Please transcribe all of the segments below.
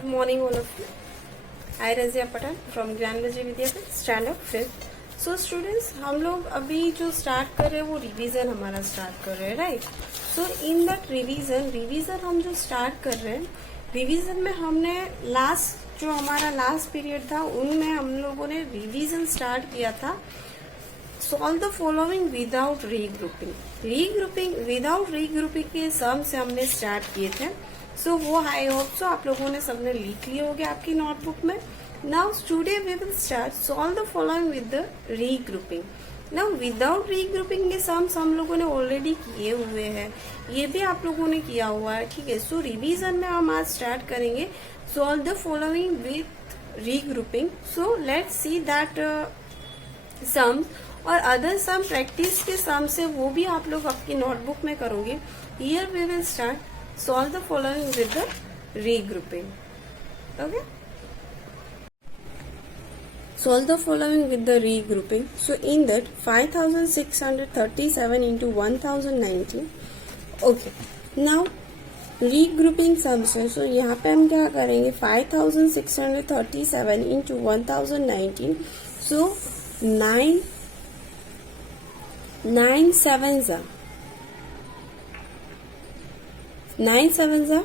Good morning all of you. I Razia Patan from ज्ञान रजी विद्यापीठ standard fifth. So students, हम लोग अभी जो स्टार्ट कर रहे हैं वो रिवीजन हमारा स्टार्ट कर रहे हैं, right. So in that revision हम जो स्टार्ट कर रहे हैं, रिवीजन में हमने लास्ट जो हमारा लास्ट पीरियड था उनमें हम लोगों ने रिवीजन स्टार्ट किया था. Solve the following without regrouping without regrouping के सम से हमने स्टार्ट किए थे. सो वो आई होप सो आप लोगों ने सबने लिख लिए होंगे आपकी नोटबुक में. Now today we will start solve the following with the regrouping. Now without regrouping के सम्स हम लोगों ने ऑलरेडी किए हुए हैं, ये भी आप लोगों ने किया हुआ है, ठीक है. सो रिवीजन में हम आज स्टार्ट करेंगे solve the following with regrouping. So let's see that sums और अदर सम प्रैक्टिस के सम से वो भी आप लोग आपकी नोटबुक में करोगे. Here we will start solve the following with the regrouping. Okay, solve the following with the regrouping. So in that 5637 into 1019. Okay, now regrouping sums है. So यहाँ पे हम क्या करेंगे, 5637 into 1019. So 9 sevens are 9 sevens are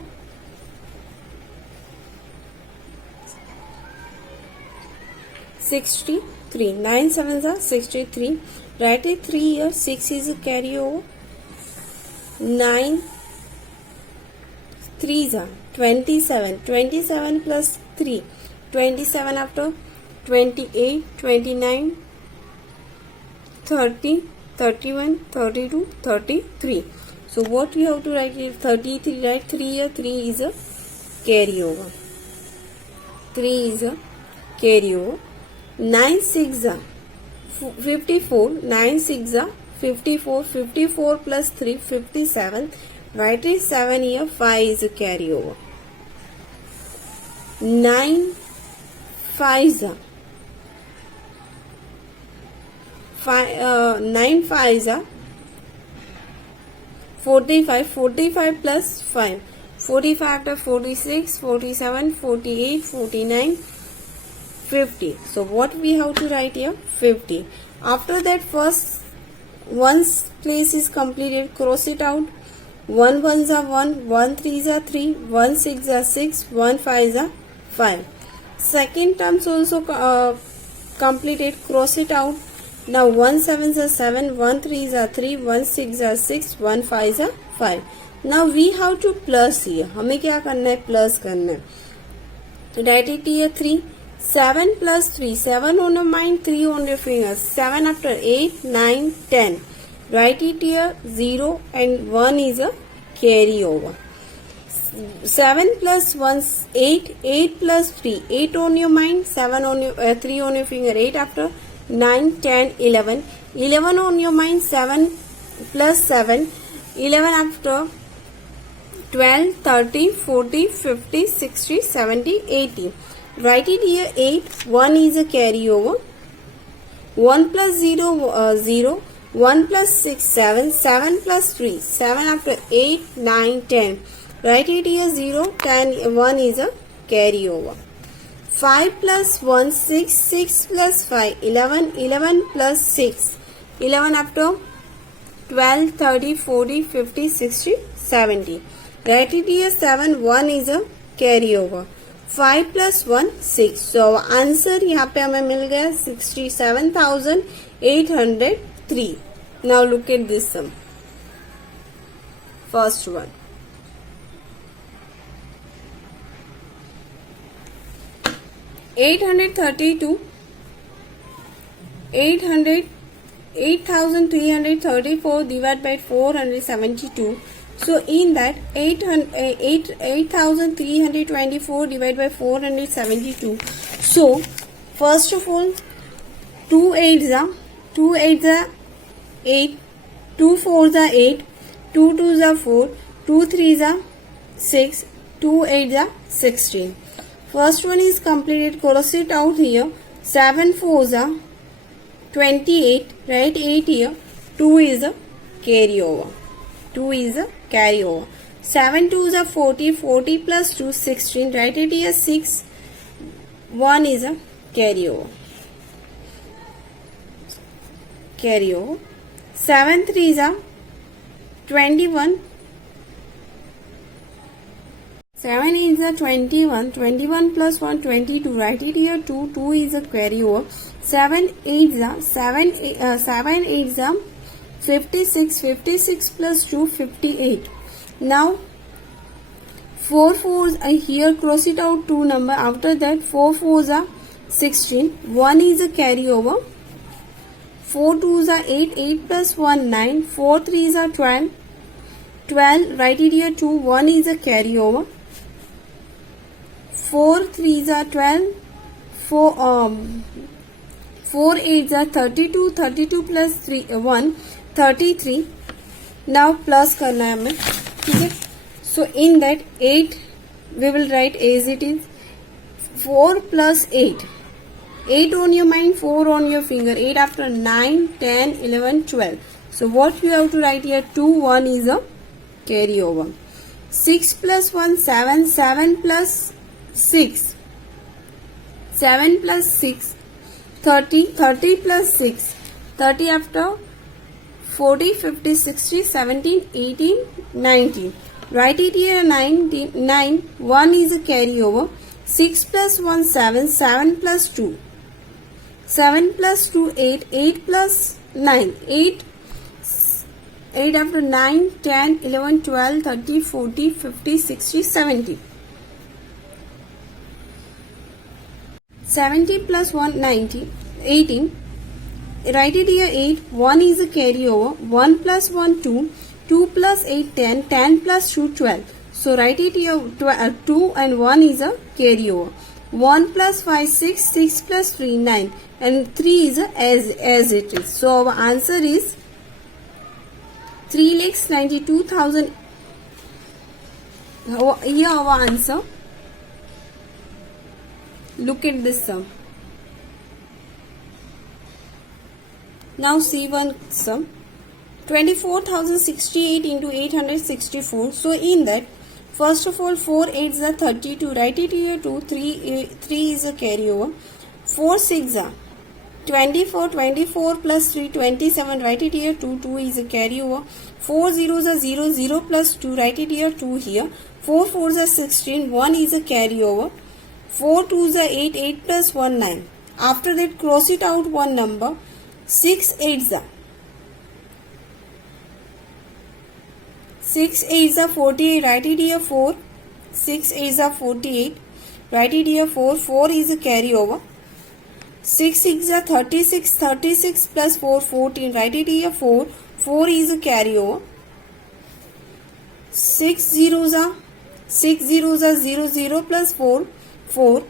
63. 9 sevens are 63. Write it 3 here. 6 is a carryover. 9 3s are 27. 27 plus 3. 27 after 28, 29, 30, 31, 32, 33. So what we have to write is 33, write 3 here, 3 is a carryover. 3 is a carryover. 9 6 are 54, 9 6 are 54, 54 plus 3, 57. Write it 7 here, 5 is a carryover. 9 5s are 9 5s are 45, 45 plus 5, 45 after 46, 47, 48, 49, 50. So what we have to write here, 50. After that, first one's place is completed, cross it out. 1 1s are 1, 1 3s are 3, 1 6 are 6, 1 5s are 5. Second terms also completed, cross it out. Now 1 7s are 7, 1 3s are 3, 1 6 are 6, 1 5s are 5. Now we have to plus here. हमें क्या करना है, plus करना है. Write it here 3. 7 plus 3. 7 on your mind, 3 on your fingers. 7 after 8, 9, 10. Write it here 0 and 1 is a carryover. 7 plus 1 is 8. 8 plus 3. 8 on your mind, 7 on your 3 on your finger. 8 after 9, 10, 11. 11 on your mind, 7 plus 7. 11 after 12, 30, 40, 50, 60, 70, 80. Write it here 8. 1 is a carryover. 1 plus 0, 0. 1 plus 6, 7. 7 plus 3. 7 after 8, 9, 10. Write it here 0. 10, 1 is a carryover. 5 plus 1, 6, 6 plus 5, 11, 11 plus 6, 11 after 12, 30, 40, 50, 60, 70. Write it here 7, 1 is a carryover. 5 plus 1, 6. So answer यहाँ पे हमें मिल गया 67,803. Now look at this sum. First one. 832, 8,334 divided by 472. So in that 8,324 divided by 472. So first of all, 2 8s are 8, 2 4s are 8, 2 2s are 4, 2 3s are 6, 2 8s are 16. First one is completed, cross it out here. 7 4s are 28, write 8 here. 2 is a carryover. 2 is a carryover. 7 2s are 40, 40 plus 2 16. Write it here 6. 1 is a carryover. 7 3s are 21. 7 is a 21. 21 plus 1 22. Write it here 2. 2 is a carryover. 7 8s are 7 8s are 56. 56 plus 2 58. Now 4 4s are here, cross it out 2 number. After that 4 4s are 16. 1 is a carryover. 4 2s are 8. 8 plus 1 9. 4 3s are 12. 12, write it here 2. 1 is a carryover. 4 3s are 12. 4 8s are 32. 32 plus 3 1 33. Now plus करना है हमें, ठीक है. So in that 8 we will write as it is. 4 plus 8. 8 on your mind, 4 on your finger. 8 after 9, 10, 11, 12. So what you have to write here? 2 1 is a carryover. 6 plus 1 7. 7 plus 6. 7 plus 6 30. 30 plus 6. 30 after 40, 50, 60, 17, 18, 19. Write it here 9. 1 is a carryover. 6 plus 1 7. 7 plus 2. 7 plus 2 8. 8 plus 9. 8 after 9, 10, 11, 12, 30, 40, 50, 60, 70. 70 plus 1 90. 18. Write it here 8. 1 is a carryover. 1 plus 1 2. 2 plus 8 10. 10 plus 2 12. So write it here 2 and 1 is a carryover. 1 plus 5 6. 6 plus 3 9. And 3 is a as it is. So our answer is 3,92,000. Here our answer. Look at this sum. Now see one sum. 24,068 into 864. So in that, first of all 4 8s are 32. Write it here 2. 3 is a carryover. 4 6 are 24. 24 plus 3 27. Write it here 2. 2 is a carryover. 4 zeros are 0. 0 plus 2. Write it here 2 here. 4 4s are 16. 1 is a carryover. 4 2s are 8. 8 plus 1 9. After that cross it out one number. 6 8s are 6 8s are 48. Write it here 4. 6 8s are 48. Write it here 4. 4 is a carryover. 6 6s are 36. 36 plus 4 14. Write it here 4. 4 is a carryover. 6 zeros are 0 0 plus 4 4.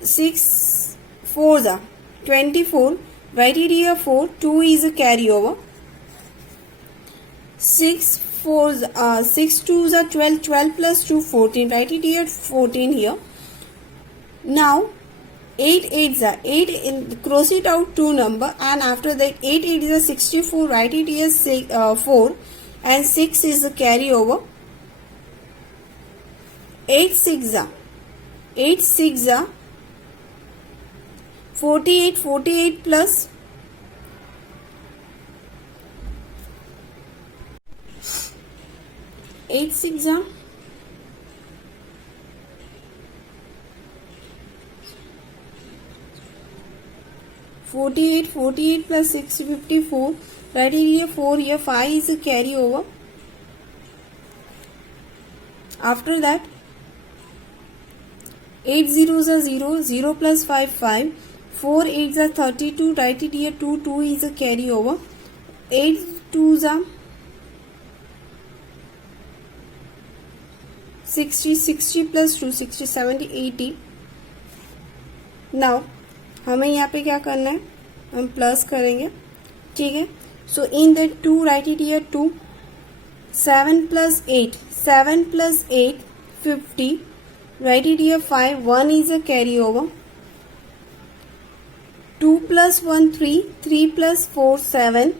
6 4s are 24. Write it here 4. 2 is a carryover. 6 2s are 12. 12 plus 2 14. Write it here 14 here. Now 8 8s are 8. Cross it out 2 number, and after that 8 8 is a 64. Write it here 4, and 6 is a carryover. 8 6 are 48. 48 plus 8 6 are 48. 48 plus 6 54. Write it here 4 here. 5 is a carryover. After that 8 zeros are 0. 0 plus 5 5. 4 8s are 32. Write it here 2. 2 is a carryover. 8 2s are 60. 60 plus 2 60 70 80. Now हमें यहाँ पे क्या करना है, हम plus करेंगे, ठीक है. So in that 2 write it here 2. 7 plus 8. 7 plus 8 50. Write it here 5. 1 is a carryover. 2 plus 1 3. 3 plus 4 7.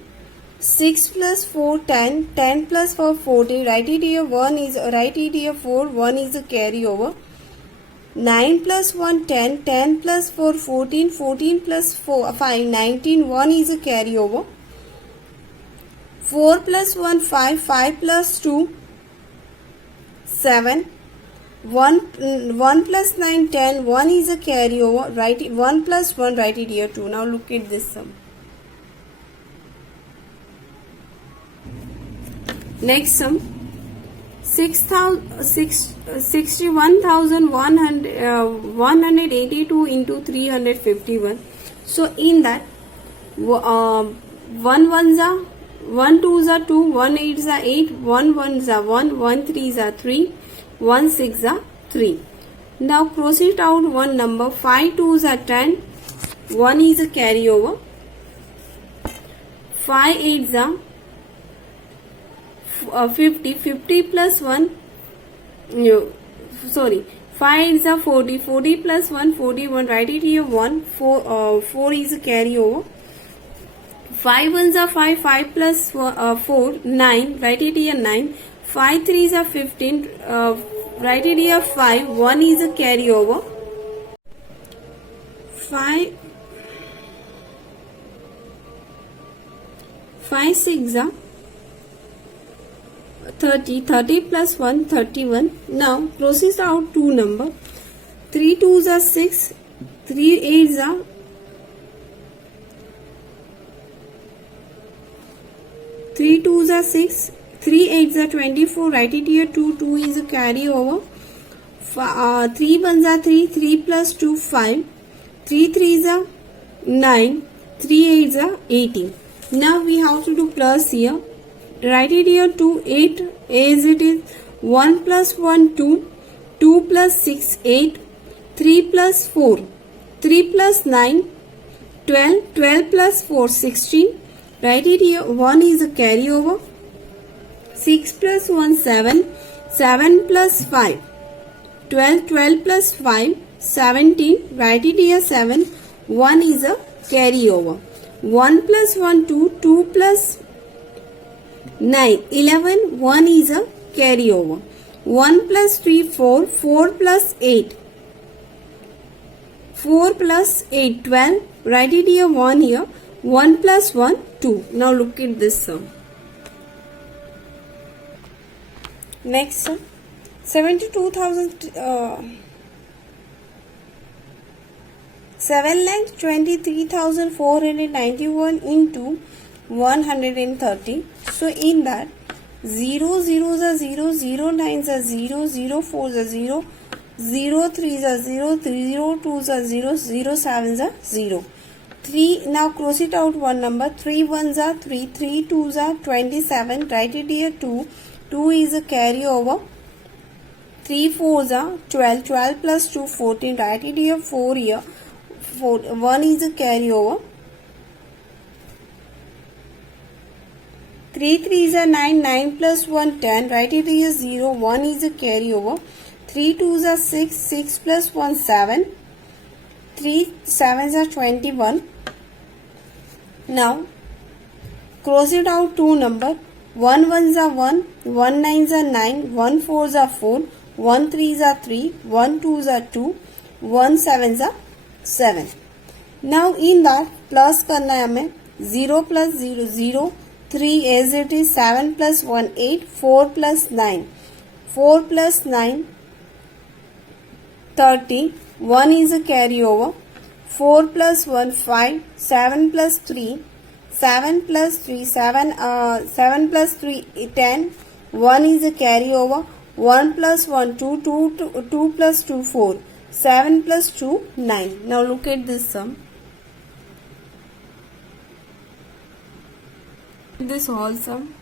6 plus 4 10, 10 plus 4 14, write it here 1 is write it here 4, 1 is a carryover. 9 plus 1 10, 10 plus 4 14, 14 plus 4 5 19, 1 is a carryover. 4 plus 1 5, 5 plus 2 7, 1 plus 9 10, 1 is a carryover. Write it 1 plus 1, write it here 2. Now look at this sum. Next sum, 61,182 into 351. So in that, 1 1s are 1 2s are 2, 1 8s are 8, 1 1s are 1, 1 3s are 3, 1 6s are 3. Now cross it out one number, 5 2s are 10, 1 is a carryover. 5 8s are 50, 50 plus 1, no, sorry, 5 is a 40, 40 plus 1, 41, write it here 1, 4 is a carryover. 5 ones are 5, 5 plus 4, 9, write it here 9, 5 3s are 15, write it here 5, 1 is a carryover. 5 6 are 30, 30 plus 1, 31. Now process out two number. 3 2s are 6, 3 8s are 3 2s are 6, 3 8s are 24, write it here 2, 2 is a carryover. 3 1s are 3, 3 plus 2 5, 3 3s are 9, 3 8s are 18. Now we have to do plus here. Write it here 2, 8 as it is. 1 plus 1 2, 2 plus 6 8, 3 plus 4, 3 plus 9 12, 12 plus 4 16. Write it here 1 is a carryover. 6 plus 1 7, 7 plus 5 12, 12 plus 5 17. Write it here 7, 1 is a carryover. 1 plus 1 2, 2 plus 9 11, 1 is a carryover. 1 plus 3 4, 4 plus 8, 4 plus 8 12, write it here 1 here, 1 plus 1 2. Now look at this sum. Next sum, 72,000 7,23,491 into 130. So in that, 0 zeros are 0, 0 9s are 0, 0 4s are 0, 0 3s are 0, 0 2s are 0, 0 7s are 0. 3, now cross it out one number, 3 1s are 3, 3 2s are 27, write it here 2, 2 is a carryover. 3 4s are 12, 12 plus 2 14, write it here 4 here, 4, 1 is a carryover. 3 3s are 9, 9 plus 1 10, write it here 0, 1 is a carryover. 3 2s are 6, 6 plus 1 7, 3 7s are 21. Now cross it out two number, 1 1s are 1, 1 9s are 9, 1 4s are 4, 1 3s are 3, 1 2s are 2, 1 7s are 7. Now in that plus करना है हमें, 0 plus 0 0, 3 as it is, 7 plus 1 8, 4 plus 9, 4 plus 9 30, 1 is a carryover. 4 plus 1 5, 7 plus 3, 7 plus 3 7, 7 plus 3 10, 1 is a carryover. 1 plus 1 2, 2 plus 2 4, 7 plus 2 9. Now look at this sum. This whole sum.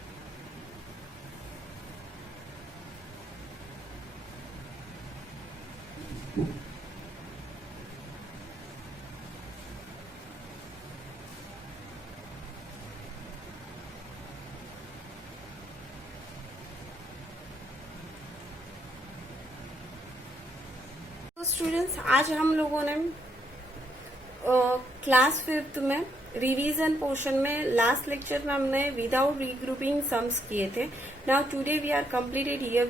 तो students, आज हम लोगों ने class 5th में revision portion में last lecture में हमने without regrouping sums किए थे. Now today we are completed here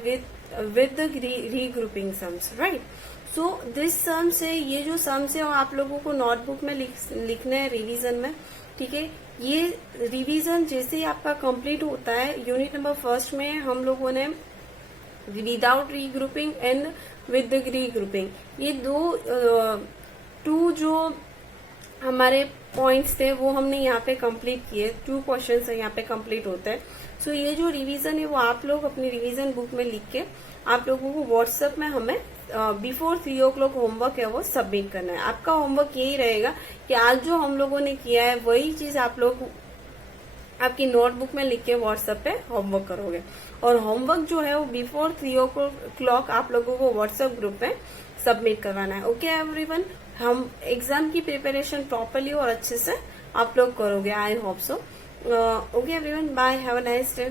with the regrouping sums, right. So this sums है, ये जो सम्स है वो आप लोगों को नोटबुक में लिखने हैं रिवीजन में, ठीक है. ये रिवीजन जैसे ही आपका कंप्लीट होता है, यूनिट नंबर फर्स्ट में हम लोगों ने without regrouping and with the regrouping, ये टू जो हमारे पॉइंट्स थे वो हमने यहाँ पे कंप्लीट किए. 2 क्वेश्चंस यहाँ पे कंप्लीट होते हैं. सो ये जो रिवीजन है वो आप लोग अपनी रिवीजन बुक में लिख के आप लोगों को व्हाट्सएप में हमें बिफोर 3 o'clock होमवर्क है वो सबमिट करना है. आपका होमवर्क यही रहेगा कि आज जो हम लोगों ने किया है वही चीज आप लोग आपकी नोटबुक में लिख के व्हाट्सएप पे होमवर्क करोगे. और होमवर्क जो है वो बिफोर 3 o'clock आप लोगों को व्हाट्सएप ग्रुप में सबमिट करवाना है. ओके एवरीवन, हम एग्जाम की प्रिपरेशन प्रॉपरली और अच्छे से आप लोग करोगे. I hope so. Okay everyone, bye, have a nice day.